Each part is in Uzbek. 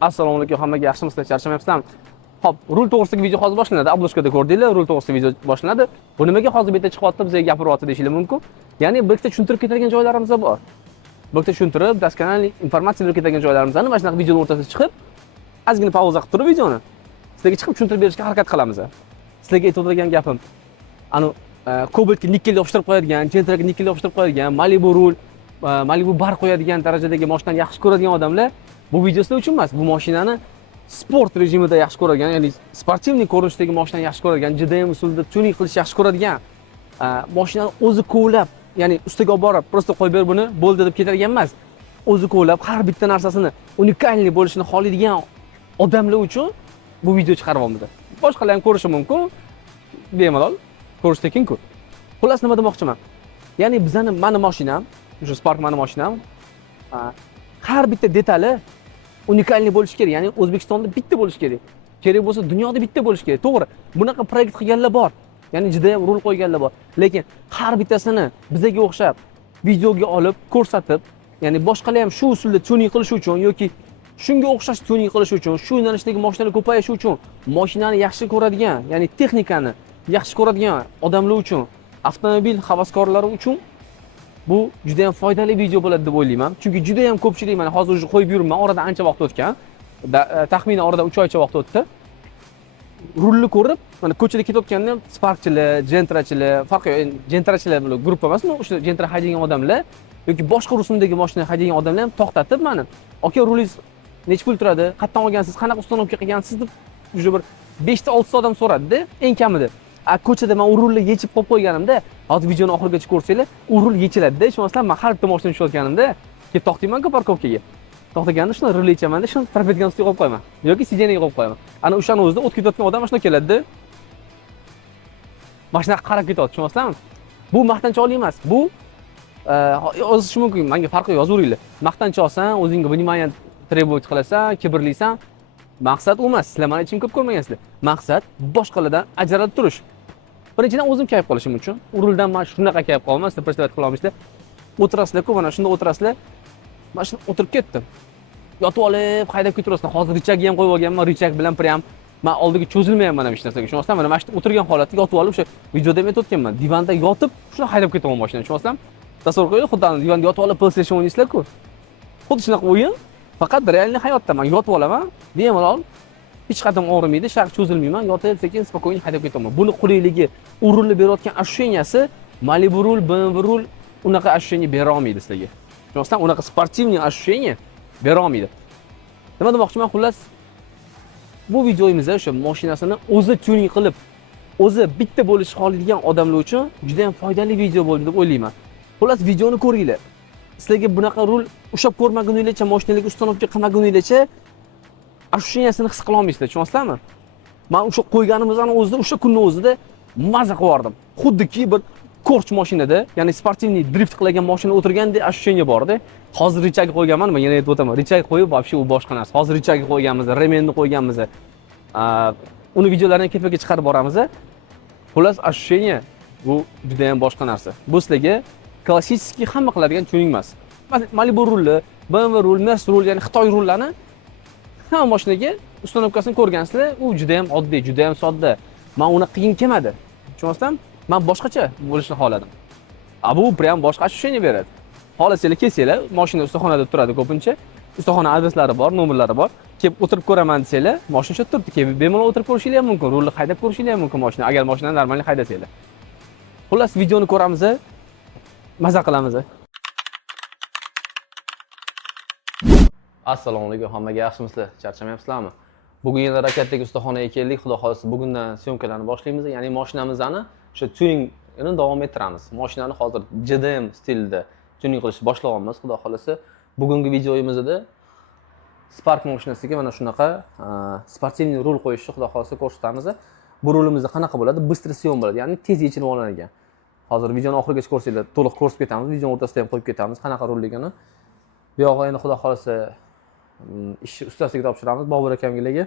Assalomu alaykum hammaga, yaxshimisizlar? Charchamayapsizlarmi? Xo'p, rul to'g'risidagi video hozir boshlanadi. Obloshkada ko'rdinglar, rul to'g'risida video boshlanadi. Bu nimaga hozir bitta chiqyapti, bizga gapiryapti deyishinglar mumkin. Ya'ni bir ikkita tushuntirib ketadigan joylarimiz bor. Bir ikkita tushuntirib, daskanal informatsiya berib ketadigan joylarimizdan mana shunaqa videoning o'rtasida chiqib, ozgina pauza qilib turib videoni sizlarga chiqib tushuntirib berishga harakat qilamiz. Sizlarga aytadigan gapim, Cobaltga nikkel yopishtirib qo'yadigan, Gentraga nikkel yopishtirib qo'yadigan, Malibu rul, Malibu bar qo'yadigan darajadagi mashinani yaxshi ko'radigan odamlar bu videosi uchun emas, bu mashinani sport rejimida yaxshi ko'radigan, ya'ni sportivniy ko'rinishdagi mashinani yaxshi ko'radigan, juda ham usulda tuning qilish yaxshi ko'radigan, mashinani o'zi kovlab, ya'ni ustiga olib borib, prosta qo'yib ber buni, bo'ldi deb ketadigan emas. O'zi kovlab, har bitta narsasini unikalniy bo'lishini xohlaydigan odamlar uchun bu video chiqaryapmiz. Boshqalar ham ko'rishi mumkin, bemalol ko'rish tekin-ku. Xullas nima demoqchiman? Ya'ni bizning mani mashinam, o'sha Spark mani mashinam, har bitta detali unikalniy bo'lishi kerak. Ya'ni O'zbekistonda bitta bo'lishi kerak. Kerak bo'lsa dunyoda bitta bo'lishi kerak. To'g'ri. Bunaqa proyekt qilganlar bor. Ya'ni juda ham rul qo'yganlar bor. Lekin har bittasini bizga o'xshab videoga olib ko'rsatib, ya'ni boshqalar ham shu usulda tuning qilish uchun yoki shunga o'xshash tuning qilish uchun, shu yo'nalishdagi mashinalar ko'payishi uchun, mashinani yaxshi ko'radigan, ya'ni texnikani yaxshi ko'radigan odamlar uchun, avtomobil havaskorlari uchun bu juda ham foydali video bo'ladi deb o'ylayman. Chunki juda ham ko'pchilik mana hozir уже qo'yib yuribman, oradan ancha vaqt o'tgan. Taxminan oradan 3 oycha vaqt o'tdi. Rulni ko'rib, mana ko'chada ketayotganda Sparkchilar, Gentrachilar, farqi yo'q, Gentrachilar bilan gruppa emasmi? O'sha Gentra haydaydigan odamlar yoki boshqa rusumdagi mashina haydaydigan odamlar ham to'xtatib, mana "Aka, rulingiz necha pul turadi? Qayerdan olgansiz? Qanaqa ustanovka qilgansiz?" deb уже bir 5 ta 6 ta odam so'radi-da, eng kamida. Ko'chada men rulni yechib qo'yib qo'yganimda, hozir videoni oxirigacha ko'rsanglar, u rul yechiladi-da. Ishonmasizlar, men har bitta mashina tushayotganimda, kelib to'xtayman-ku parkovkaga. To'xtaganda shuni rul yechaman-da, shuni propetgan ustiga qo'yib qo'yaman yoki sideniyga qo'yib qo'yaman. Ana o'shani o'zida o't ketayotgan odam mana shuna keladi-da. Mashinaga qarab ketadi, tushunasizlarmi? Bu maqtanchoqlik emas. Bu yozish mumkin, menga farqi yozaveringlar. Maqtanchoqsan, o'zingga vнимание требовать qilasan, kibrlisan. Maqsad u emas. Sizlar meni ichim ko'p ko'rmagansizlar. Maqsad boshqalardan ajralib turish. Birinchidan o'zim kayf qilishim uchun. Uruldan men shunaqa kayf qilaman, sizlar представлять qila olmaysizlar. O'tirasizlar-ku, mana shunda o'tirasizlar. Mana shunda o'tirib ketdim. Yotib olib, haydab keturasizlar. Hozir richagni ham qo'yib olganman, richag bilan prям men oldiga cho'zilmayapman ham hech narsaga. Tushunasizlar? Mana shu o'tirgan holatda yotib olib, o'sha videoda ham aytayotganman. Divanda yotib, shuni haydab ketaman mashinani, tushunasizlarmi? Tasavvur qiling, xuddi divanda yotib olib PlayStation o'ynaysizlar-ku. Xuddi shunaqa o'yin. Faqat realniy hayotda men yotib olaman, bemalol, hech qadam og'rimaydi, shart cho'zilmayman, yotib sekin spokойно haydab ketaman. Buni quliyligi, urilib berayotgan ощущенияsi Malibu rul, BMW rul unaqa ощущение bera olmaydi sizlarga. Tushunasizlarmi? Unaqa sportivniy ощущение bera olmaydi. Nima demoqchiman, xullas bu videoyimizda o'sha mashinasini o'zi tuning qilib, o'zi bitta bo'lishni xohlaydigan odamlar uchun juda ham foydali video bo'ldi deb o'ylayman. Xullas videoni ko'ringlar. Sizlarga bunaqa rul ushab ko'rmaguningizcha, mashinalarga ustanovka qilmaguningizcha ощущениясini his qila olmaysizlar, tushunasizlarmi? Men o'sha qo'yganimizning o'zida, o'sha kunning o'zida maza qilardim. Xuddiki bir korch mashinada, ya'ni sportivniy drift qilgan mashina o'tirgandek ощущение bor-da. Hozir richag qo'yganman, men yana aytib o'taman. Richag qo'yib, вообще u boshqa narsa. Hozir richag qo'yganmiz, remenni qo'yganmiz. Uni videolarini ketma-ket chiqarib boramiz. Xullas ощущение bu juda ham boshqa narsa. Bu sizlarga klassik hamma qiladigan tuning emas. Malibu rulli, BMW rul, Mercedes rul, ya'ni Xitoy rullarini hamma mashinaga ustanovkasini ko'rgansizlar, u juda ham oddiy, juda ham sodda. Men uni qiyin kelmadi. Tushunasizlarmi? Men boshqacha bo'lishni xohladim. Bu prям boshqa ощущение beradi. Xohlasanglar kelsanglar, mashina ustaxonada turadi ko'pincha. Ustaxona adreslari bor, nomerlari bor. Kelib o'tirib ko'raman desanglar, mashina shu turibdi. Kelib bemalol o'tirib ko'rishingiz ham mumkin, rulni haydab ko'rishingiz ham mumkin mashina, agar mashinani normal haydasanglar. Xullas videoni ko'ramiz, maza qilamiz. Assalomu alaykum hammaga, yaxshimisizlar? Charchamayapsizlarmi? Bugun yana Rakatdagi ustaxonaga keldik. Xudo xolisa bugundan syomkalarni boshlaymiz. Ya'ni mashinamizni o'sha tuningini davom ettiramiz. Mashinani hozir JDM stilida tuning qilishni boshlayapmiz. Xudo xolisa bugungi videoyimizda Spark mashinasiga mana shunaqa sportivniy rul qo'yishni xudo xolisa ko'rsatamiz. Bu rulimizda qanaqa bo'ladi? Bыстро съем bo'ladi, ya'ni tez yechilib olinadigan. Hozir videoni oxirigacha ko'rsanglar, to'liq ko'rsatib ketamiz. Videoning o'rtasida ham qo'yib ketamiz, qanaqa rulligini. Bu yog'i endi xudo xolisa ish ustasiga topshiramiz, Bobur akamga.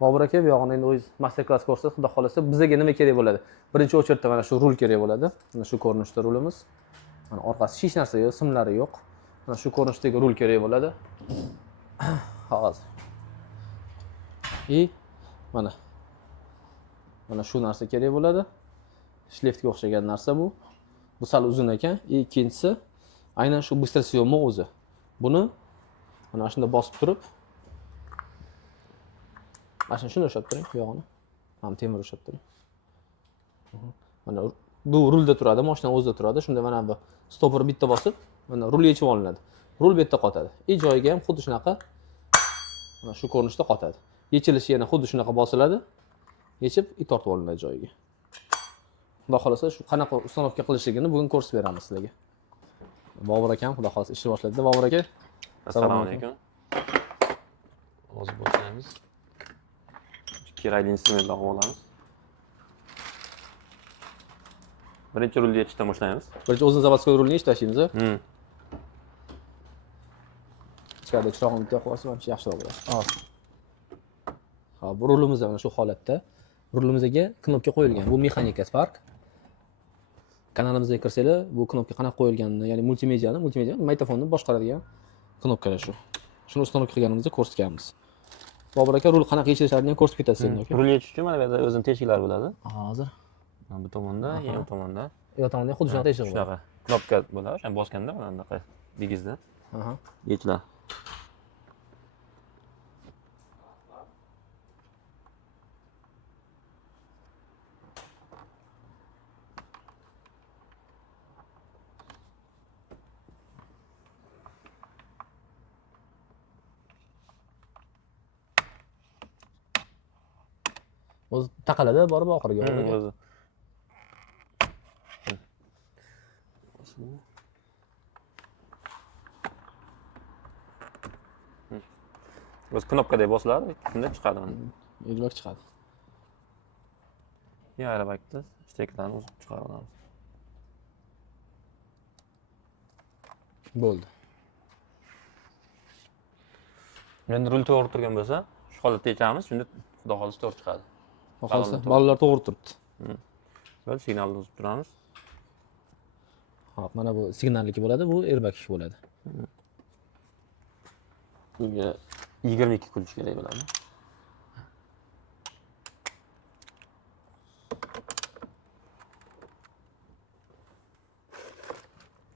Bobur aka bu yog'ini endi o'zingiz master klass ko'rsatib, xudo xolisa bizga nima kerak bo'ladi? Birinchi o'chirda mana shu rul kerak bo'ladi. Mana shu ko'rinishda rulimiz. Mana orqasi hech narsa yo'q, simlari yo'q. Mana shu ko'rinishdagi rul kerak bo'ladi. Hozir И mana shu narsa kerak bo'ladi. Shleftga o'xshagan narsa bu. Bu sal uzun ekan. Ikkinchisi aynan shu быстросъемный o'zi. Buni mana shunda bosib turib, mana shuni ushlab turing, buyog'ini. Ham temir ushlab turing. Mana bu rulda turadi, mashina o'zida turadi. Shunda mana bu stopper bitta bosib, mana rul yechib olinadi. Rul bu yerda qotadi. Joyiga ham xuddi shunaqa mana shu ko'rinishda qotadi. Yechilishi yana xuddi shunaqa bosiladi. Yechib tortib olinadi joyiga. Xudo xolasa shu qanaqa ustanovka qilishligini bugun ko'rsatib beramiz sizlarga. Bobur akam xudo xolasa ishni boshladi. Bobur aka, assalomu alaykum. Hozir boshlaymiz. Kerakli instrumentlarni olamiz. Birinchi rulni yechishdan boshlaymiz. Birinchi o'zini заводской rulni yechib tashlaymiz. Ichkarida chiroqni bitta qo'yib olsam yaxshiroq bo'ladi. Hozir. Xo'p, bu rulimiz mana shu holatda. Rulimizga knopka qo'yilgan. Bu mexanika Spark. Kanalimizga kirsanglar, bu knopka qanaqa qo'yilganini, ya'ni multimedia magnitofonni boshqaradigan knopkalar shu. Shuni ustanovka qilganimizda ko'rsatganmiz. Bobur aka, rul qanaqa yechilishini ham ko'rsatib ketasiz endi, aka. Rul yechish uchun mana bu yerda o'zining teshiklari bo'ladi. Hozir. Bu tomonda, bu tomonda. Bu tomonda xuddi shunaqa teshik bor. Shunaqa knopka bo'ladi, o'sha bosganda mana bunaqa bigizda. Yechiladi. O'zi taqaladi, borib oxiriga. O'zi. O'zi knopkadek bosiladi, shunda chiqadi mana. Airbag chiqadi. Airbagda steklarni o'zib chiqarib olamiz. Bo'ldi. Endi rul to'g'ri turgan bo'lsa, shu holatda yechamiz, shunda xudo xolisa to'g'ri chiqadi. Xohlasa, balolar to'g'ri turibdi. Biz signalni uzib turamiz. Xo'p, mana bu signalniki bo'ladi, bu airbag bo'ladi. Bunga 22 kulch kerak bo'ladi.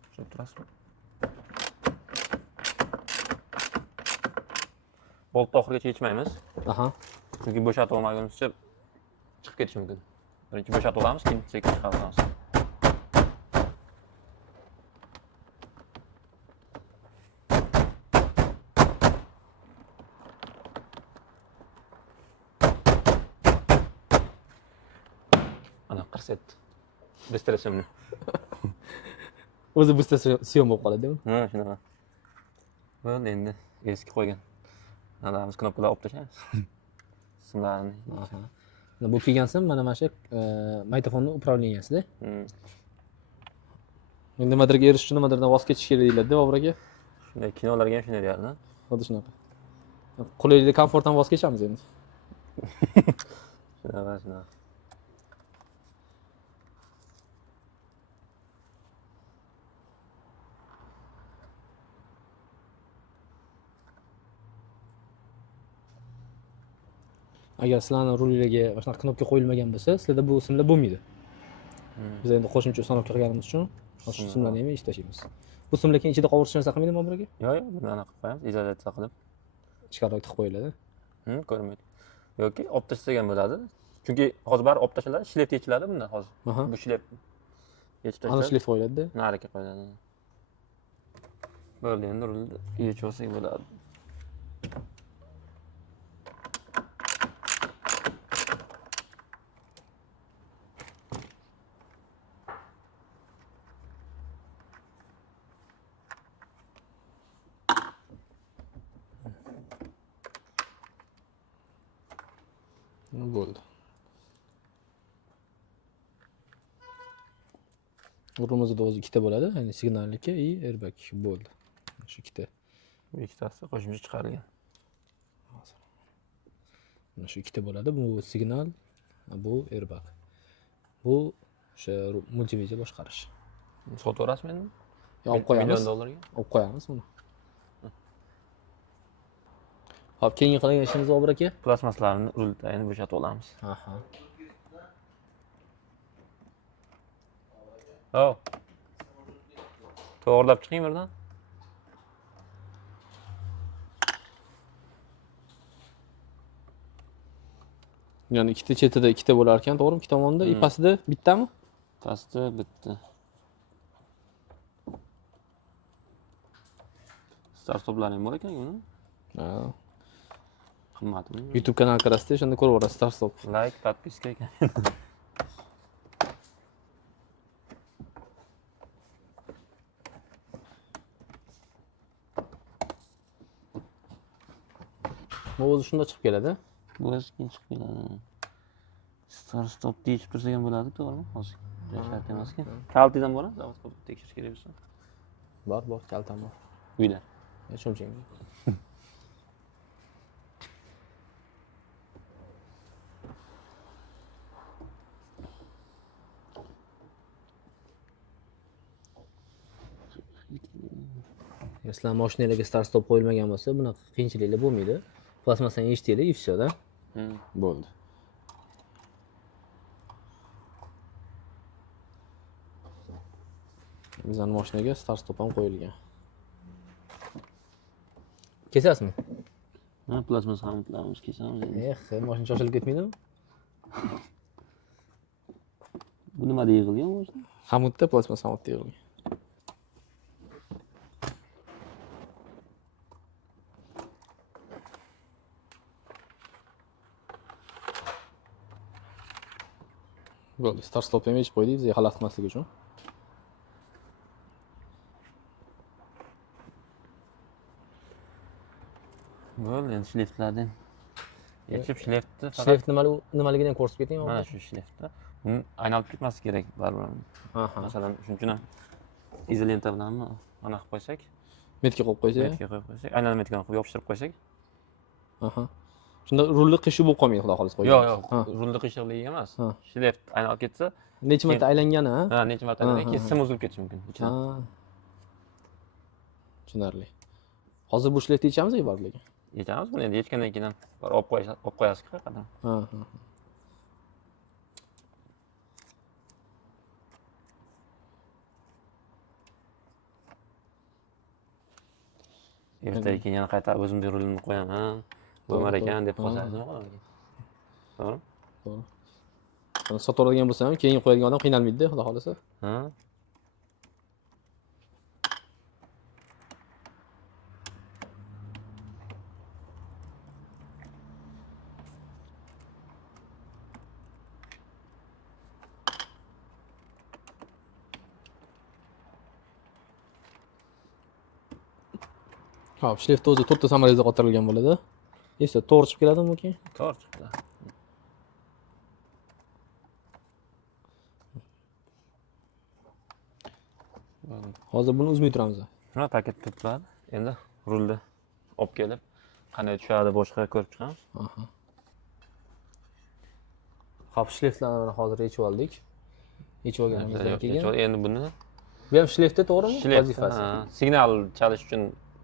Tushunib turasizmi? Boltni oxirigacha yechmaymiz. Chunki bo'shatib olmagunimizcha chiqib ketishi mumkin. Birinchi bo'shatib olamiz, keyin sekin chiqaramiz. Ana qirsetdi. Быстросъемный. O'zi быстросъем bo'lib qoladi-ku. Ha, shunaqa. Bo'ldi endi eski qo'ygan. Anamiz knopkalar olib tashlaymiz. Simlarni. Bu kelgan sim mana shu magnitofonni upravleniyasida. Nimadirga erishish uchun nimadirdan voz kechish kerak deyiladi, Bobur aka. Shunday kinolarga ham shunday deyadi. Xuddi shunaqa. Qulaylik, komfortdan voz kechamiz endi. Shunaqa. Agar sizlarning rullarga shunaqa knopka qo'yilmagan bo'lsa, sizlarda bu simlar bo'lmaydi. Biz endi qo'shimcha ustanovka qilganimiz uchun shu simlarni ham yechib tashlaymiz. Bu simlar keyin ichida qovurish narsa qilmaydimi, Bobur aka? Yo'q, buni anaqa qilib qo'yamiz, izolyatsiya qilib. Ichkariroq tiqib qo'yiladi. Ko'rmaydi. Yoki olib tashlagan bo'ladi. Chunki hozir bari olib tashlanadi, shlet yechiladi bundan hozir. Bu shlet yechib tashladi. Ana shlet qo'yiladi. Nariga qo'yiladi. Bo'ldi, endi rulni yechib olsak bo'ladi. Bo'ldi. Rulumizda o'zi ikkita bo'ladi, ya'ni signalniki и airbag bo'ldi. Shu ikkita. Bu ikkitasi qo'shimcha chiqarilgan. Hozir. Mana shu ikkita bo'ladi. Bu signal, bu airbag. Bu o'sha multimedia boshqarish. Sotib berasizmi endi? Olib qo'yamiz. $1 million. Olib qo'yamiz buni. Hop, keyingi qilgan ishimiz Bobur aka. Plastmaslarni rulni bo'shatib olamiz. Aha. Hop. To'g'rilab chiqing birdan. Ya'ni ikkita chetida ikkita bo'lar ekan, to'g'rimi? Ikki tomonda, ipasida bittami? Pastda bitta. Start-stoplaring bor ekan buni. Ha. Qimmatmi? YouTube kanal kirasizda, o'shanda ko'rib olasiz start stop. Like, подписка ekan. Bu o'zi shunda chiqib keladi. Bu o'ziga chiqib keladi. Start-stop deyib tursa ham bo'ladi, to'g'rimi? Hozir shart emas ekan. Kaltidan boramiz, zavodga tekshirish kerak bo'lsa. Bor, kaltam bor. Uylar. Shunchang. Sizlar mashinalarga start stop qo'yilmagan bo'lsa, bunaqa qiyinchiliklar bo'lmaydi. Plastmasani eshitdinglar, и всё, da? Bo'ldi. Bizning mashinaga start stop ham qo'yilgan. Kesasizmi? Ha, plastmas ham qilamiz, kesamiz. Mashina shoshilib ketmaydimi? Bu nimada yig'ilgan mashina? Hamutda plastmas hamutda yig'ilgan. Bo'ldi, start stop ham yechib qo'ydik, bizga xalaqit qilmaslik uchun. Bo'ldi, endi shliftlardan yechib shliftni faqat Shlift nimaligini ham ko'rsatib keting. mana shu shliftda. Uni aylanib ketmasi kerak baribir. Aha. Masalan, shuning uchun ham izolenta bilan mana qilib qo'ysak, Metka qo'yib qo'ysak. metga qo'yib qo'ysak, aylanma metkani qo'yib yopishtirib qo'ysak. Aha. Shunda rulni qishi bo'lib qolmaydi, xudo xohlasa qo'ygan. Yo'q, rulni qiyshiqligi emas. Ha. Shlift aylanib ketsa, Necha marta aylangani, ha? ha, necha marta aylangan, keyin sim uzilib ketishi mumkin. Ha. Tushunarli. Hozir bu shliftni yechamiz yo'q lekin. Yechamiz buni endi yechgandan keyin ham olib qo'yasiz qadam. Ha. Ertaga keyin yana qaytarib o'zimning rulimni qo'yaman. Bo'lmar ekan deb qolsangiz nima qiladi? To'g'rimi? To'g'ri. Sotib oladigan bo'lsa ham keyin qo'yadigan odam qiynalmaydi-da, xudo xohlasa. Ha? Hop, shlift o'zi 4 ta samolyotga qotirilgan bo'ladi. Esa to'g'ri chiqib keladimi bu keyin? To'g'ri chiqdi. Hozir buni uzmay turamiz. Shuna paketda turadi. Endi rulni olib kelib, qanday tushadi boshqa ko'rib chiqamiz. Aha. Hop, shliftlarni hozir yechib oldik. Yechib olganimizdan keyin Endi buni bu ham shliftda, to'g'rimi? Vazifasi. Signal chalish uchun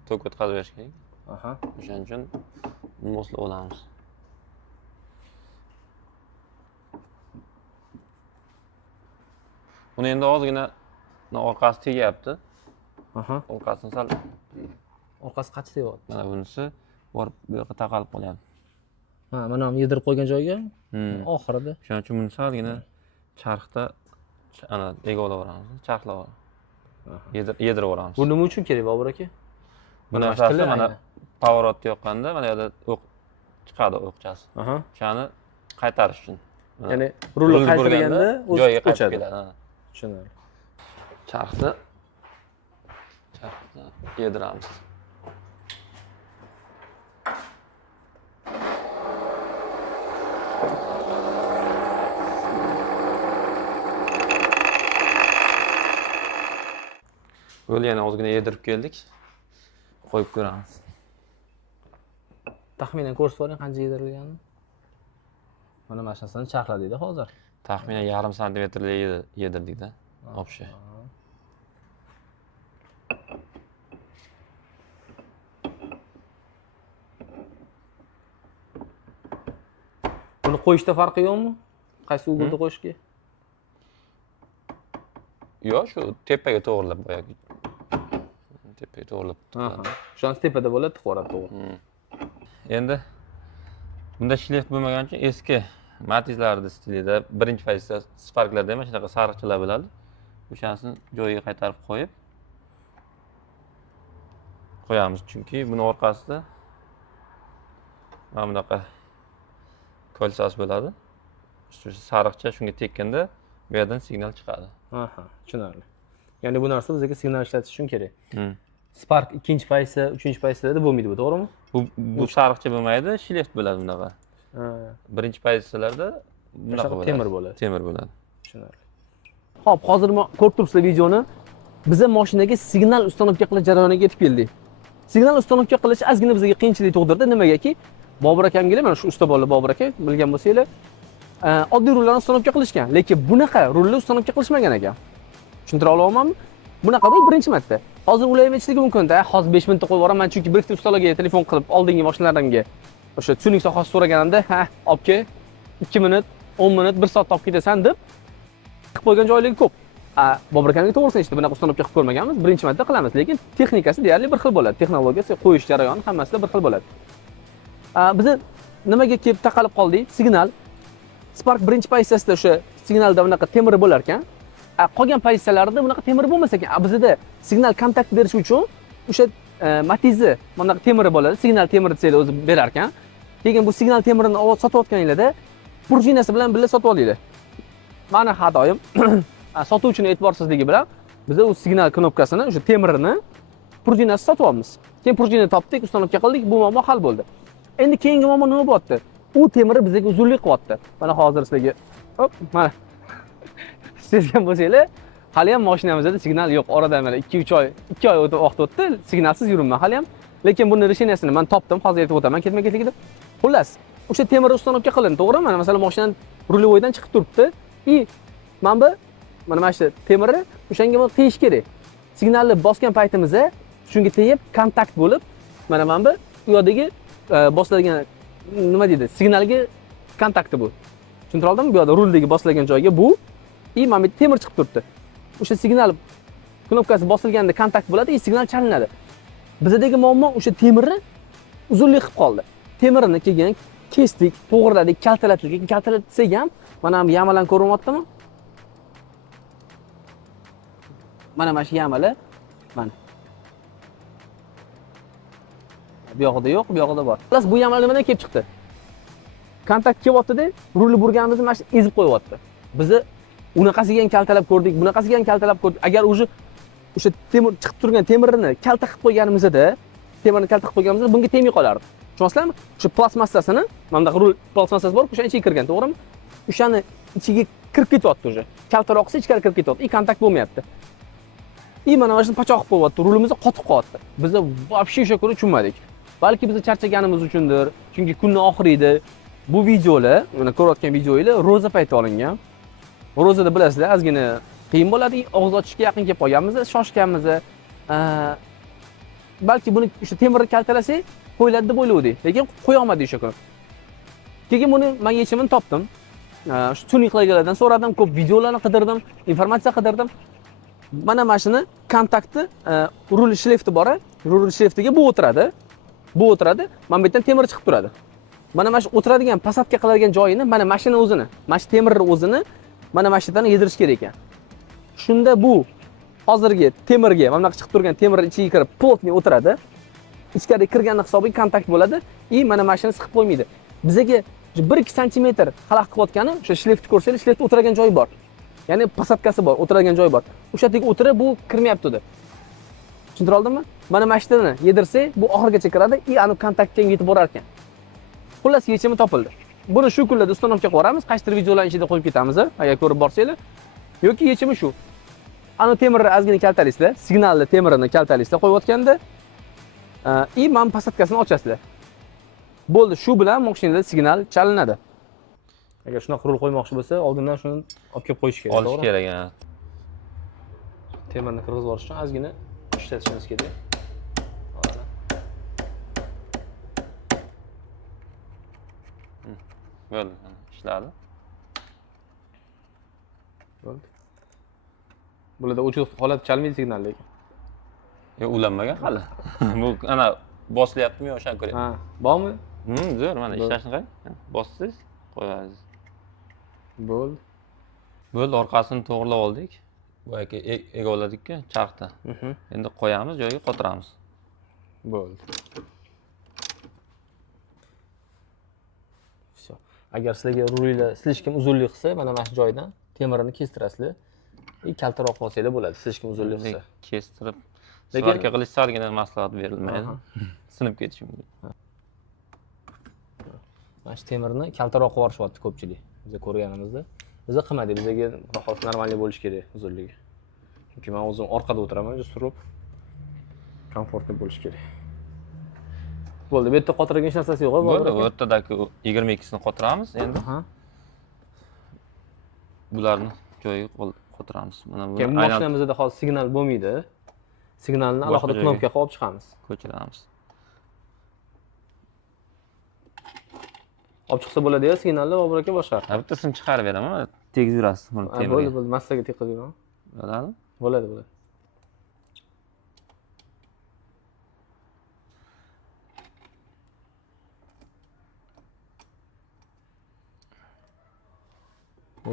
tok o'tkazib berish kerak. Aha. O'shaning uchun moslab olamiz. Buni endi ozgina orqasi tegyapti. Aha. Orqasini sal Orqasi qachib tegyapti? mana bunisi borib bu yoqqa taqalib qolyapti. Ha, mana bu yedirib qo'ygan joyga oxirida. Shuning uchun buni salgina charxda ana egovlaveramiz, charxlab yedirib olamiz. Bu nima uchun kerak, Bobur aka? Bu narsasi mana pоворotni yoqqanda mana yerda o'q chiqadi, o'qchasi. Aha. O'shani qaytarish uchun. Ya'ni rulni qaytarganda joyiga qaytib o'chadi. keladi. Tushunarli. Charxda yediramiz. Böyle yana ozgina yedirib keldik. Qo'yib ko'ramiz. Taxminan ko'rsatib oling qancha yedirilganini. Mana mashinasini charxladikda hozir. Taxminan 1,5 santimetrli yedirdik-da. Общий. Buni qo'yishda farqi yo'qmi? Qaysi ugulda qo'yishga? Yo'q, shu tepaga to'g'rilab boyagi. Tepaga to'g'rilab. Shunisi tepada bo'ladi, to'g'ri, to'g'ri. Endi bunda shleyf bo'lmagan uchun eski Matizlarning stilida birinchi fazda Sparklarda ham shunaqa sariqchalar bo'ladi. O'shanisini joyiga qaytarib qo'yamiz, chunki buni orqasida mana bunaqa kolsasi bo'ladi. Shu sariqcha shunga tekkanda bu yerdan signal chiqadi. Tushunarli. Ya'ni bu narsa bizga signal ishlatish uchun kerak. Spark ikkinchi paysa, uchinchi paysalarda bo'lmaydi bu, to'g'rimi? Bu sariqcha bo'lmaydi, shleyf bo'ladi bunaqa. Birinchi paysalarda bunaqa bo'ladi. Temir bo'ladi. Temir bo'ladi. Tushunarli. Xo'p, hozir ko'rib turibsizlar videoni. Biz mashinaga signal ustanovka qilish jarayoniga yetib keldik. Signal ustanovka qilish ozgina bizga qiyinchilik tug'dirdi. Nimagaki? Bobur akamga, mana shu usta bolalar Bobur aka, bilgan bo'lsanglar, oddiy rullarni ustanovka qilishgan, lekin bunaqa rulni ustanovka qilishmagan ekan. Tushuntira olamanmi? Bunaqa rul birinchi marta. Hozir ulayim aytishligi mumkin-da, hozir 5 minutda qo'yib yuboraman, chunki bir ikkita ustalarga telefon qilib, oldingi mashinalarimga o'sha tuning sohasi so'raganimda, olib kel, 2 minut, 10 minut, 1 soatda olib ketasan deb qilib qo'ygan joyligi ko'p. Bobur akamga to'g'risini aytdi, bunaqa ustanovka qilib ko'rmaganmiz, birinchi marta qilamiz, lekin texnikasi deyarli bir xil bo'ladi. Texnologiyasi, qo'yish jarayoni hammasida bir xil bo'ladi. Biz nimaga kelib taqalib qoldik? Signal. Spark birinchi pozitsiyasida o'sha signalda bunaqa temiri bo'lar ekan. Qolgan pozitsiyalarida bunaqa temiri bo'lmas ekan. Bizda signal kontakt berish uchun o'sha matizi bunaqa temiri bo'ladi. Signal temiri desanglar o'zi berar ekan. Keyin bu signal temirini sotayotganinglarda prujinasi bilan birga sotib olinglar. Mana har doim sotuvchini e'tiborsizligi bilan biz u signal knopkasini, o'sha temirini prujinasi sotib olamiz. Keyin prujinani topdik, ustanovka qildik, bu muammo hal bo'ldi. Endi keyingi muammo nima bo'lyapti? U temiri bizga uzunlik qilyapti. Mana hozir sizlarga hop, mana sezgan bo'lsanglar, hali ham mashinamizda signal yo'q. Oradan mana 2-3 oy, 2 oy vaqt o'tdi, signalsiz yuribman hali ham. Lekin buni resheniyasini men topdim, hozir aytib o'taman, ketma-ketligida. Xullas, o'sha temir ustanovka qilindi, to'g'rimi? Mana masalan, mashinaning rulevoydan chiqib turibdi. Mana shu temiri o'shanga qiyish kerak. Signalni bosgan paytimizda shunga tegib, kontakt bo'lib, mana bu yoqdagi bosiladigan nima deydi? Signalga kontakti bu. Tushuntira oldimmi? Bu yoqda ruldagi bosiladigan joyga bu mana bu temir chiqib turibdi. O'sha signal knopkasi bosilganda kontakt bo'ladi, signal chalinadi. Bizdagi muammo o'sha temirni uzunlik qilib qoldi. Temirini keyin kesdik, to'g'riladik, kaltalatdik. Kaltalatsak ham mana bu yamalan ko'rinyaptimi? Mana shu yamali, mana. Bu yoqda yo'q, bu yoqda bor. Xullas, bu yamal nimadan kelib chiqdi? Kontakt kelyapti-da, rulni burganimizni mana shu ezib qo'yapti. Bizni unaqasiga ham kaltalab ko'rdik, bunaqasiga ham kaltalab ko'rdik. Agar o'sha temir chiqib turgan temirni kalta qilib qo'yganimizda, temirni kalta qilib qo'yganimizda bunga tegmay qolardi. Tushunasizlarmi? O'sha plastmassasini, mana bu rul plastmassasi bor, o'sha ichiga kirgan, to'g'rimi? O'shani ichiga kirib ketyapti o'sha. Kaltaroq qilsa ichkari kirib ketyapti, kontakt bo'lmayapti. Mana shuni pachoq qilib qo'yapti, rulimizni qotib qo'yapti. Biz вообще o'sha kuni tushunmadik. Balki biz charchaganimiz uchundir, chunki kunning oxiri edi. Bu videolar, mana ko'rayotgan videolar roza payti olingan. Rozada bilasizlar, ozgina qiyin bo'ladi, og'iz ochishga yaqin kelib qolganmiz, shoshganmiz. Balki buni o'sha temirni kaltalasak, qo'yiladi deb o'yladik, lekin qo'ya olmadik o'sha kuni. Keyin buni men yechimini topdim. Shu tuniklardan so'radim, ko'p videolarni qidirdim, informatsiya qidirdim. Mana shuni kontakti, rul shleyfti bor, rul shleyftiga bu o'tiradi. Bu o'tiradi, mana bu yerdan temir chiqib turadi. Mana shu o'tiradigan, pasatka qiladigan joyini, mana mashina o'zini, mana shu temirni o'zini mana yerdan yedirish kerak ekan. Shunda bu hozirgi temirga, mana bunaqa chiqib turgan temir ichiga kirib, plotniy o'tiradi. Ichkariga kirganning hisobiga kontakt bo'ladi, mana mashina siqib qo'ymaydi. Bizga 1-2 sm xalaqit qilayotgani, o'sha shleyfni ko'rsanglar, shleyfni o'tiradigan joyi bor. Ya'ni pasatkasi bor, o'tiradigan joyi bor. O'sha yerga o'tirib, bu kirmayapti edi. Tushuntira oldimmi? Mana mashinani yedirsak, bu oxirigacha kiradi, ani kontaktga yetib borar ekan. Xullas, yechimi topildi. Buni shu kunlarda ustanovka qilamiz, qaysidir videolarning ichida qo'yib ketamiz, agar ko'rib borsanglar. Yoki yechimi shu. Ani temirni ozgina kaltalaysizlar, signalni temirini kaltalaysizlar qo'yayotganda, mana pasatkasini ochasizlar. Bo'ldi, shu bilan mashinada signal chalinadi. Agar shunaqa rul qo'ymoqchi bo'lsa, oldindan shuni olib kelib qo'yish kerak, to'g'ri? Olish kerak, Temirni kirgizib olish uchun ozgina ishlatishimiz kerak. Bo'ldi, ishladi. Bo'ldi. Bularda o'chiq holat chalmaydi signal lekin. Ulanmagan hali. Bu ana bosilyaptimi o'shani ko'ryapman. Ha, bormi? Zo'r, mana ishlashini qarang. Bossangiz qo'yasiz. Bo'ldi. Bo'ldi, orqasini to'g'rilab oldik. Boyagi egoladik-ku charxda. Endi qo'yamiz, joyiga qotiramiz. Bo'ldi. Всё. Agar sizlarga rulinglar slishkim uzunlik qilsa, mana shu joydan temirni kestirasizlar. Kaltaroq qolsanglar bo'ladi, slishkim uzunlik qilsa. Kestirib, svarka qilish salgina maslahat berilmaydi. Sinib ketishi mumkin. Mana shu temirni kaltaroq qilib yuborishyapti ko'pchilik. Biz ko'rganimizda. Biz qilmadik, bizga hozir normal bo'lish kerak uzunligi. Chunki men o'zim orqada o'tiraman, surib komfortli bo'lish kerak. Bo'ldi, bu yerda qotirgan hech narsasi yo'q-ku. Bo'ldi, bu yerdagi 22 ni qotiramiz endi. Bularni joyiga qotiramiz. Mana bu keyin mashinamizda hozir signal bo'lmaydi. Signalni alohida knopka qilib olib chiqamiz. Ko'chiramiz. Olib chiqsa bo'ladi-ya, signalni Bobur aka boshqar. Bittasini chiqarib beraman, tegib yurasiz buni temirga. Bo'ldi, bo'ldi, massaga teqib yuraman. Bo'ladimi? Bo'ladi, bo'ladi.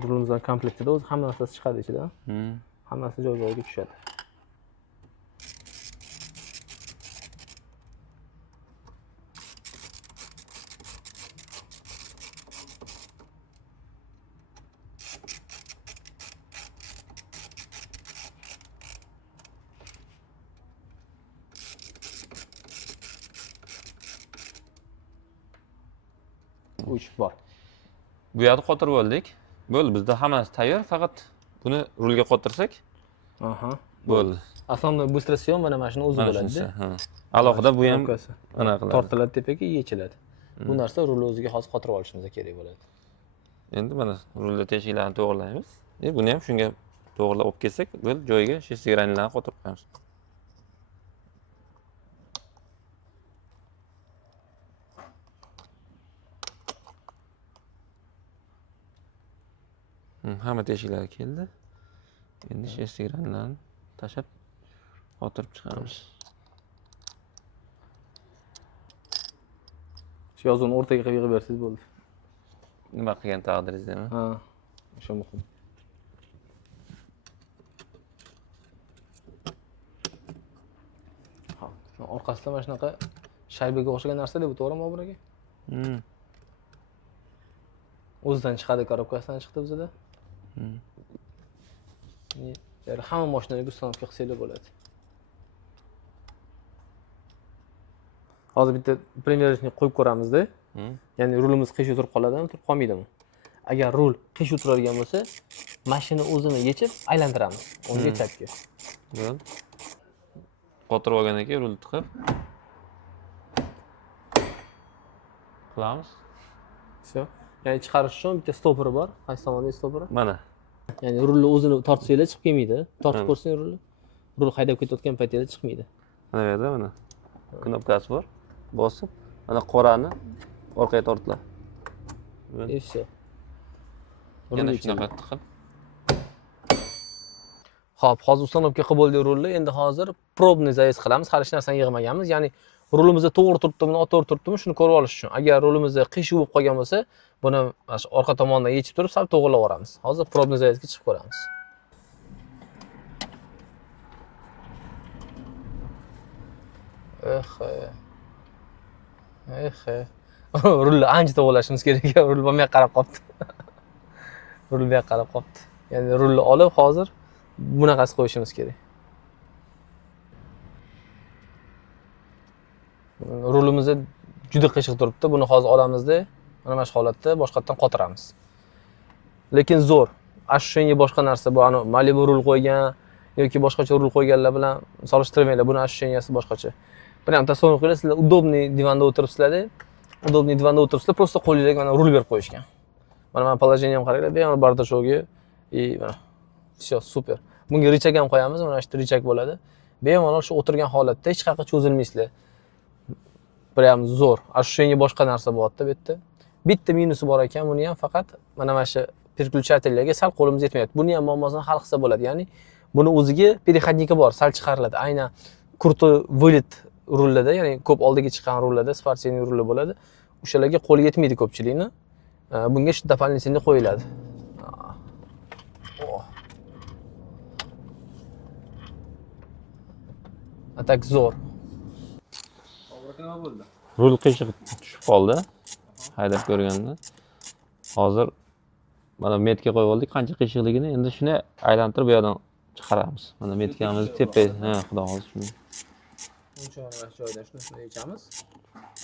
Rulimizdan komplektida o'zi hamma narsasi chiqadi ichidan. Hammasi joy-joyiga tushadi. Uch bor. Bu yerda qotirib oldik. Bo'ldi, bizda hammasi tayyor, faqat buni rulga qotirsak. Bo'ldi. Основной быстрый съем mana mashina o'zi bo'ladi-da. Alohida bu ham ana qiladi. Tortiladi tepaga, yechiladi. Bu narsa rul o'ziga hozir qotirib olishimiz kerak bo'ladi. Endi mana rulda teshiklarni to'g'irlaymiz. Buni ham shunga to'g'irlab olib kelsak, bo'ldi, joyiga shestigranlarni qotirib qo'yamiz. Hamma teshiklar keldi. Endi shestigranlarni tashab qotirib chiqamiz. Shu yozuvni o'rtaga qilib yig'ib bersangiz bo'ldi. Nima qilgan taqdirizdami? Ha, o'sha muhim. Ha, shu orqasida mana shunaqa shaybaga o'xshagan narsa deb to'g'rimi Bobur aka? O'zidan chiqadi, korobkasidan chiqdi bizda. Hamma mashinalarga uстановка qilsanglar bo'ladi. Hozir bitta примерочник qo'yib ko'ramiz-da. Ya'ni rulimiz qiyshiq turib qoladimi, turib qolmaydimi? Agar rul qiyshiq turadigan bo'lsa, mashina o'zini yechib aylantiramiz. O'ngga chapga. Bo'ldi. Qotirib olgandan keyin rulni tiqib qilamiz. Всё. Ya'ni chiqarish uchun bitta stoperi bor. Qaysi tomonda stoperi? Mana. Ya'ni rulni o'zini tortsanglar chiqib kelmaydi. Tortib ko'rsang rulni. Rul haydab ketayotgan paytida chiqmaydi. Mana bu yerda mana knopkasi bor. Bosib, mana qorani orqaga tortiladi. И всё. Yana shunaqa tiqib. Xo'p, hozir uстановка qilib bo'ldik rulni. Endi hozir probni zayiz qilamiz. Hali hech narsani yig'maganmiz. Ya'ni rulimizda to'g'ri turibdimi, noto'g'ri turibdimi, shuni ko'rib olish uchun. Agar rulimizda qiyshiq bo'lib qolgan bo'lsa, buni mana shu orqa tomondan yechib turib, sal to'g'rilab olamiz. Hozir probni zayizga chiqib ko'ramiz. Rulni ancha to'g'rilashimiz kerak ekan. Rul bu yoqqa qarab qolibdi. Rul bu yoqqa qarab qolibdi. Ya'ni rulni olib hozir bunaqasi qo'yishimiz kerak. Rulimiz juda qiyshiq turibdi. Buni hozir olamizda, mana shu holatda boshqatdan qotiramiz. Lekin zo'r. Ashunga boshqa narsa bu, ana Malibu rul qo'ygan yoki boshqacha rul qo'yganlar bilan solishtirmanglar. Buni ashushengasi boshqacha. Прям tasavvur qilinglar, sizlar удобный divanda o'tiribsizlar-da. Удобный divanda o'tiribsizlar, просто qo'lingizga mana rul berib qo'yishgan. Mana poложением qaranglar, bemalol bardashogi и mana. Всё, super. Bunga richak ham qo'yamiz, mana shu richak bo'ladi. Bemalol shu o'tirgan holatda hech qayerga cho'zilmaysizlar. Прям zo'r. Ashushengga boshqa narsa bo'lyapti bu yerda. Bitta minusi bor ekan, buni ham faqat mana shu переключательlarga sal qo'limiz yetmayapti. Buni ham muammosini hal qilsa bo'ladi. Ya'ni buni o'ziga переходники bor, sal chiqariladi. Aynan крутой вылет rullarda, ya'ni ko'p oldiga chiqqan rullarda sportивный rullar bo'ladi. O'shalarga qo'l yetmaydi ko'pchilikni. Bunga shu дополнительный qo'yiladi. Atak zo'r. Nima bo'ldi? Rul qiyshiq tushib qoldi. Haydab ko'rganda. Hozir mana metga qo'yib oldik, qancha qiyshiqligini. Endi shuni aylantirib bu yerdan chiqaramiz. Mana metkamizni tepa, xudo xolisa shuni. Uncha mana shu joydan shuni yechamiz.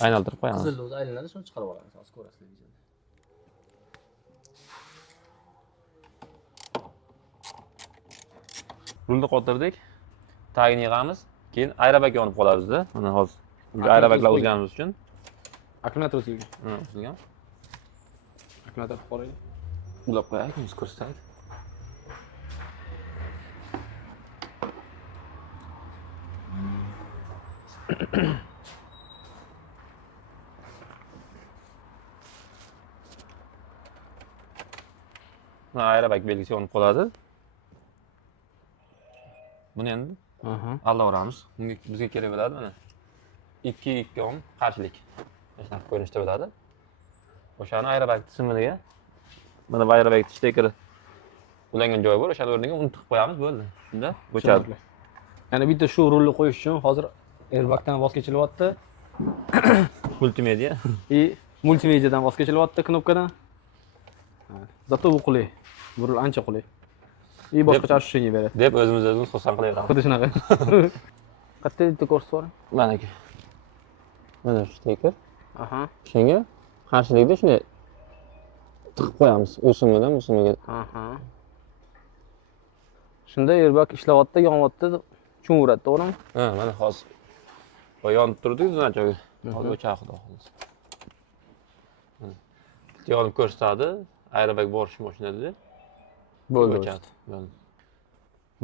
Aylantirib qo'yamiz. Qizil o'zi aylanadi, shuni chiqarib olamiz. Hozir ko'rasizlar videoda. Rulni qotirdik. Tagini yig'amiz. Keyin aerobak yonib qoladi bizda. Mana hozir aerobaklar o'zganimiz uchun. Akkumulyator o'zilgan. O'zilgan. Akkumulyator qoraylik. Ulab qo'yaylik, biz ko'rsataylik. Mana aerobak belgisi yonib qoladi. Buni endi aldaveramiz. Bizga kerak bo'ladi mana. 2 ohm qarshilik. Mana shunaqa ko'rinishda bo'ladi. O'shani aerobak tizimiga mana aerobak stekeri ulangan joyi bor, o'sha o'rniga uni tiqib qo'yamiz, bo'ldi. Shunda o'chadi. Ya'ni bitta shu rulni qo'yish uchun hozir airbagdan voz kechilyapti. Multimedia. Multimediadan voz kechilyapti, knopkadan. Zato bu qulay. Bu rul ancha qulay. Boshqacha ощущение beradi. Deb o'zimiz xursand qilaveramiz. Xuddi shunaqa. Qayerda bitta ko'rsatib Mana aka. Mana shu steker. Aha. Shunga qarshilikda shuni tiqib qo'yamiz. O'simidan o'simiga. Aha. Shunda airbag ishlayapti, yonyapti, cho'nveradi, to'g'rimi? Ha, mana hozir. Bu yonib turdi, joyi. Hozir o'chadi, xudo xolisa. Yonib ko'rsatadi, airbag borish mashinada. Bo'ldi.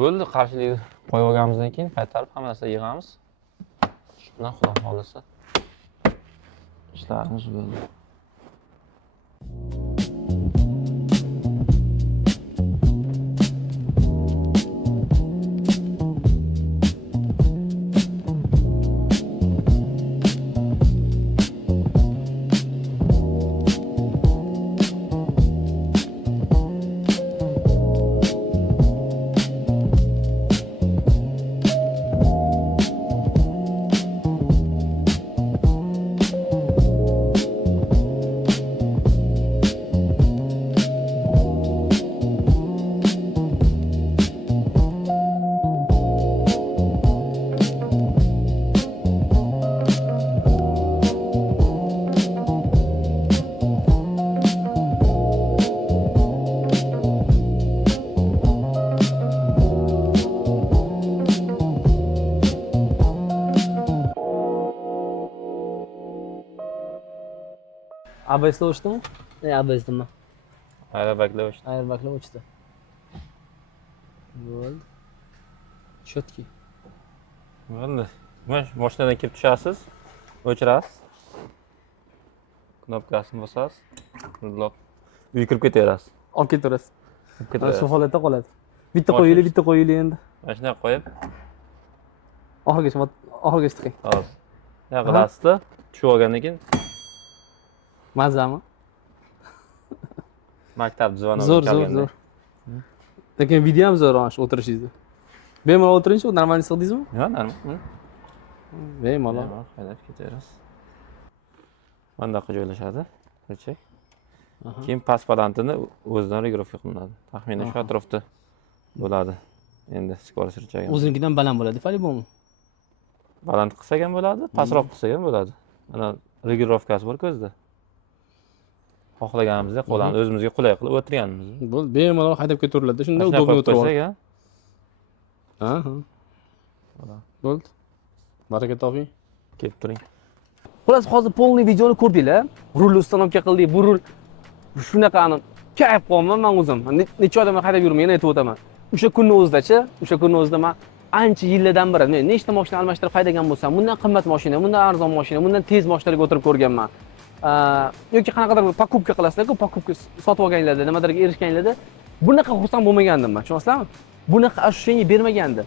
Bo'ldi, qarshilikni qo'yib olganimizdan keyin qaytarib hamma narsa yig'amiz. Shundan xudo xolisa ishlarimiz bo'ldi. ABS'da o'chdimi? ABS'dami? Airbaglar o'chdi. Airbaglar o'chdi. Bo'ldi. Chotki. Bo'ldi. Mana shu mashinadan kelib tushasiz, o'chirasiz. Knopkasini bosasiz. Uylab uyga kirib ketaverasiz. Olib ketaverasiz. Ketaverasiz. Shu holatda qoladi. Bitta qo'yili endi. Mana shunday qo'yib, oxirigacha tiqing. hozir. Nima qilasizda? Tushib olgandan keyin Mazami? maktab zvonog'i Zo'r. Lekin video ham zo'r mana shu o'tirishingizni. Bemalol o'tiring-chi, normalniy sig'dingizmi? Yo'q, normal. Bemalol. Haydab ketaverasiz. Mana buyoqqa joylashadi. O'chak. Keyin paspalantini o'zidan regirovka qilinadi. Taxminan shu atrofda bo'ladi. Endi skorost richagi. O'zinikidan baland bo'ladi, по-любому. Baland qilsak ham bo'ladi, pastroq qilsak ham bo'ladi. Mana regirovkasi bor ko'zda. Xohlaganimizda qo'lamiz o'zimizga qulay qilib o'tirganmiz. Bo'ldi, bemalol haydab ketaveriladi. Shunda udobni o'tirib olasiz. Aha. Bo'ldi. Baraka toping. Kelib turing. Xullas, hozir полный videoni ko'rdinglar. Rulni ustanovka qildik. Bu rul shunaqani kayf qolman men o'zim. Necha odamlar haydab yurmay, yana aytib o'taman. O'sha kunning o'zida men ancha yillardan beri nechta mashina almashtirib haydagan bo'lsam, bundan qimmat mashina, bundan arzon mashina, bundan tez mashinalarga o'tirib ko'rganman. yoki qanaqadir bir покупка qilasizlar-ku, покупка sotib olganinglarda, nimadirga erishganinglarda bunaqa xursand bo'lmagandim men, tushunasizlarmi? Bunaqa ощущение bermagandi.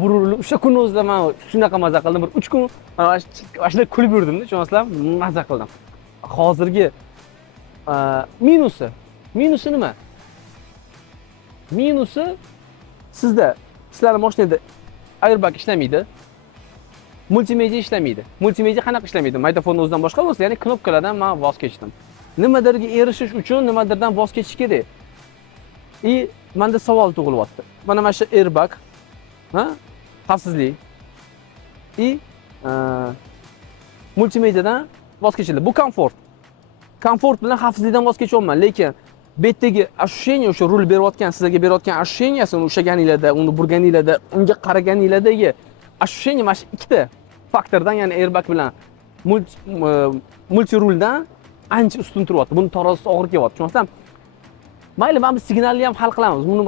Bu rulni o'sha kunni o'zida men shunaqa maza qildim. Bir 3 kun mana shunday kulib yurdim-da, tushunasizlarmi? Maza qildim. Hozirgi minusi nima? Minusi sizlarning mashinada airbag ishlamaydi. Multimedia ishlamaydi. Multimedia qanaqa ishlamaydi? Magnitofonning o'zidan boshqa bo'lsa, ya'ni knopkalardan men voz kechdim. Nimadirga erishish uchun nimadirdan voz kechish kerak. Menda savol tug'ilyapti. Mana shu airbag, xavfsizlik multimediadan voz kechildi. Bu komfort. Komfort bilan xavfsizlikdan voz kechyapman, lekin bu yerdagi ощущение, o'sha rul berayotgan, sizlarga berayotgan ощущениесini ushlaganinglarda, uni burganinglarda, unga qaraganinglardagi ощущение mana shu ikkita faktordan, ya'ni airbag bilan multi ruldan ancha ustun turyapti. Buni tarozisi og'ir kelyapti, tushunasizlarmi? Mayli, mana bu signalni ham hal qilamiz. Buni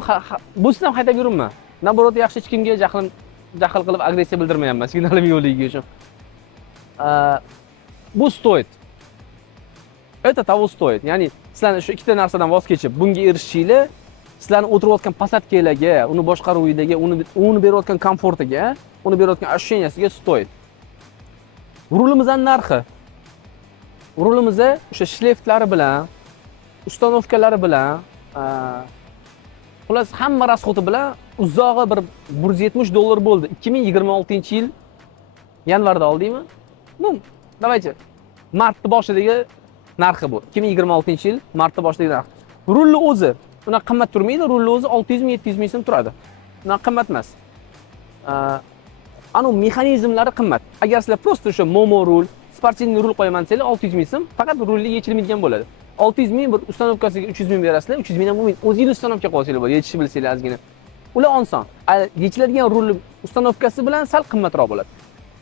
busini ham haydab yuribman. Naborot yaxshi hech kimga jahl qilib agressiya bildirmayapman signalim yo'qligi uchun. Bu stoyt. Это того стоит. Ya'ni sizlarni shu ikkita narsadan voz kechib, bunga erishishinglar, sizlarni o'tirayotgan посадкаларga, uni boshqaruvidagi, uni berayotgan komfortiga, uni berayotgan ощущенияsiga stoyt. Rulimizning narxi. Rulimiz o'sha shleftlari bilan, ustanovkalari bilan, xullas hamma расходi bilan uzog'i bir $170 bo'ldi. 2026-yil yanvarda oldingmi? Давайте. Martda boshidagi narxi bu. 2026-yil martda boshidagi narx. Rulni o'zi unaqa qimmat turmaydi. Rulni o'zi 600 ming 700 ming so'm turadi. Unaqa qimmat emas. Anu mexanizmlari qimmat. Agar sizlar prosta o'sha momo rul, sportivniy rul qo'yaman desanglar 600 ming so'm, faqat rulli yechilmaydigan bo'ladi. 600 ming bir ustanovkasiga 300 ming berasizlar, 300 ming ham bo'lmaydi. O'zingiz ustanovka qilsanglar bo'ladi, yechishni bilsanglar ozgina. Ular oson. Yechiladigan rul ustanovkasi bilan sal qimmatroq bo'ladi.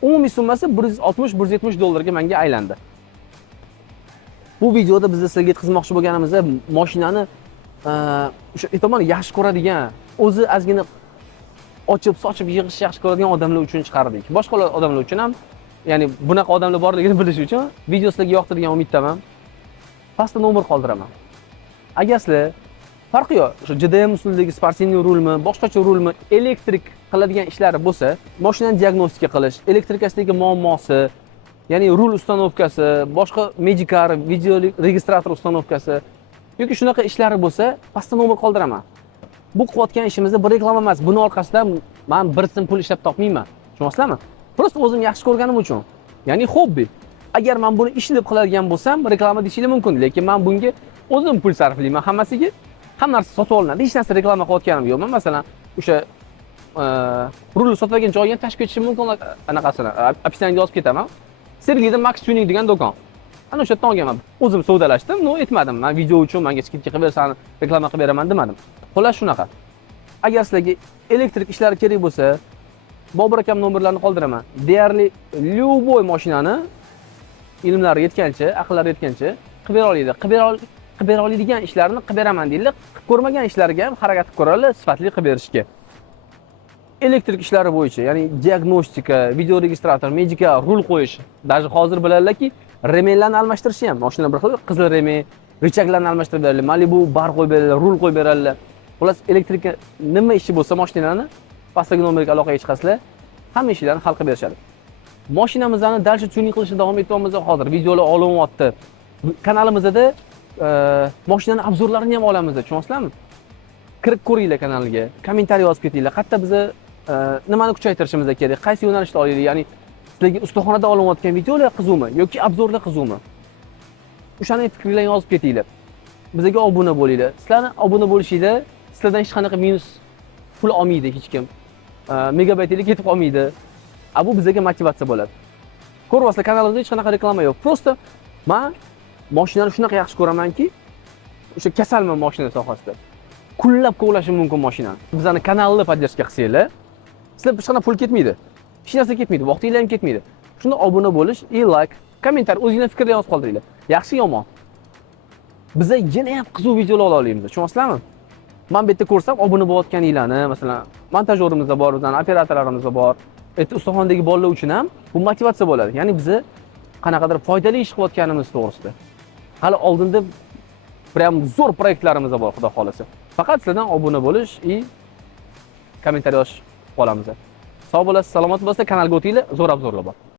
Umumiy summasi $160-170 ga menga aylandi. Bu videoda biz sizlarga yetkazmoqchi bo'lganimiz mashinani o'sha e'tiborni yaxshi ko'radigan, o'zi ozgina ochib, sochib, yig'ish yaxshi ko'radigan odamlar uchun chiqardik. Boshqa odamlar uchun ham, ya'ni bunaqa odamlar borligini bilish uchun video sizlarga yoqtirgan umiddaman. Pastda nomer qoldiraman. Agar sizlar farqi yo'q, o'sha JDM usulidagi sportivniy rulmi, boshqacha rulmi, elektrik qiladigan ishlari bo'lsa, mashinani diagnostika qilish, elektrikasidagi muammosi, ya'ni rul ustanovkasi, boshqa Magikar, video registrator ustanovkasi yoki shunaqa ishlari bo'lsa, pastda nomer qoldiraman. Bu qilayotgan ishimizda bir reklama emas. Buni orqasidan men bir so'm pul ishlab topmayman. Tushunasizlarmi? Prosta o'zim yaxshi ko'rganim uchun. Ya'ni hobbi. Agar men buni ish deb qiladigan bo'lsam, reklama deyishim mumkin, lekin men bunga o'zim pul sarflayman hammasiga. Hamma narsa sotib olinadi. Hech narsa reklama qilayotganim yo'q. Men masalan, o'sha rulni sotadigan joyga tashib ketishim mumkin, anaqasini opisiyaniyga yozib ketaman. Sergelida Max Tuning degan do'kon. Ana o'sha yerdan olganman. O'zim savdolashdim, aytmadim. Men video uchun menga skidka qilib bersan, reklama qilib beraman demadim. Xullas shunaqa. Agar sizlarga elektrik ishlari kerak bo'lsa, Bobur akam nomerlarini qoldiraman. Deyarli любой mashinani ilmlari yetgancha, aqllari yetgancha qilib bera oladi. Qilib bera oladigan ishlarni qilib beraman deydilar. Qilib ko'rmagan ishlarga ham harakat qilib ko'radilar, sifatli qilib berishga. Elektrik ishlari bo'yicha, ya'ni diagnostika, video registrator, Magikar, rul qo'yish. Даже hozir biladiki, remellarni almashtirishni ham, mashina bir xil qizil remel, richaglarni almashtirib beradilar. Malibu bar qo'yib beradilar, rul qo'yib beradilar. Xullas, elektrika nima ishi bo'lsa mashinani pastdagi nomerga aloqaga chiqasizlar, hamma ishlarni hal qilib berishadi. Mashinamizni dalcha tuning qilishni davom etyapmiz hozir. Videolar olinyapti. Kanalimizda mashinani obzorlarini ham olamiz, tushunasizlarmi? Kirib ko'ringlar kanalga, kommentariy yozib ketinglar. Qayerda biz nimani kuchaytirishimiz kerak, qaysi yo'nalishda olaylik, ya'ni sizlarga ustaxonada olinayotgan videolar qizuvmi yoki obzorlar qizuvmi? O'shani fikrlarni yozib ketinglar. Bizga obuna bo'linglar. Sizlarni obuna bo'lishingizda sizlardan hech qanaqa minus pul olmaydi hech kim. Megabaytlik ketib qolmaydi. Bu bizga motivatsiya bo'ladi. Ko'ryapsizlar, kanalimizda hech qanaqa reklama yo'q. Prosta men mashinani shunaqa yaxshi ko'ramanki, o'sha kasalman mashina sohasida. Kullab kovlashim mumkin mashinani. Bizani kanalni podдержка qilsanglar, sizlar hech qanaqa pul ketmaydi. Hech narsa ketmaydi, vaqtinglar ham ketmaydi. Shunda obuna bo'lish, like, kommentar, o'zingizning fikrlaringizni yozib qoldiringlar. Yaxshi yomon. Biz yana ham qiziq videolar ola olamiz, tushunasizlarmi? Men bu yerda ko'rsam, obuna bo'layotganinglarni, masalan, montajyorimiz bor, bizning operatorlarimiz bor. Ustaxonadagi bolalar uchun ham bu motivatsiya bo'ladi. Ya'ni biz qanaqadir foydali ish qilayotganimiz to'g'risida. Hali oldinda prям zo'r proyektlarimiz bor, xudo xolasa. Faqat sizlardan obuna bo'lish va kommentariy yozish qolamiz. Sog' bo'lasiz, salomat bo'lasiz, kanalga o'tinglar, zo'r obzorlar bor.